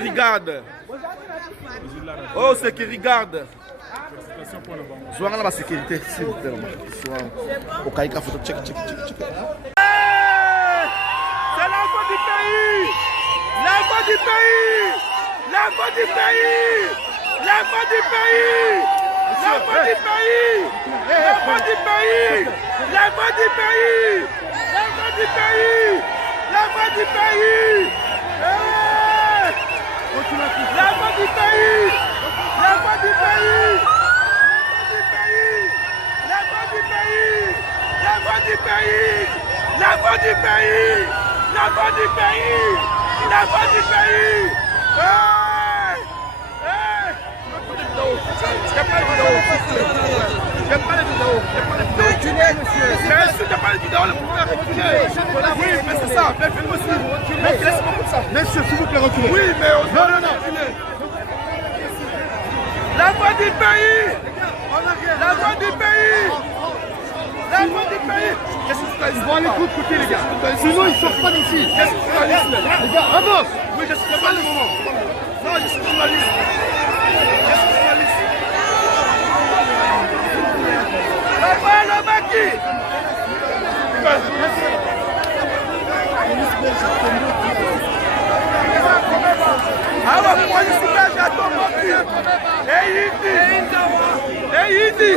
qui regarde. Oh, ceux qui regardent. Souvent la sécurité, s'il vous plaît. Au cas où photo, check. C'est la voix du pays. La voix du pays. La voix du pays. La voix du pays. La voix du pays. La voix du pays. La voix du pays. La voix du pays. La voix du pays. La voix du pays. La voix du pays. La voix du pays. La voix du pays. La voix du pays. La voix du pays. La voix du pays. J'aime pas les vidéos. Reculez, monsieur. Mais si t'as pas les vidéos, le pouvoir reculer. Oui, mais c'est ça. Mais fais-le aussi. Mais laisse-moi comme ça. Monsieur, s'il vous plaît, reculez. Oui, mais on doit reculer. La voix du pays. La voix du pays. La voix du pays. Qu'est-ce que tu as ici? Ils vont aller de l'autre côté, les gars. Sinon, ils sortent pas d'ici. Qu'est-ce que tu as ici? Les gars, avance. Oui, je suis journaliste. Non, je suis journaliste. Je suis journaliste. Le Maki. Ah ouais, moi je suis là, j'attends Maki. Et Indi.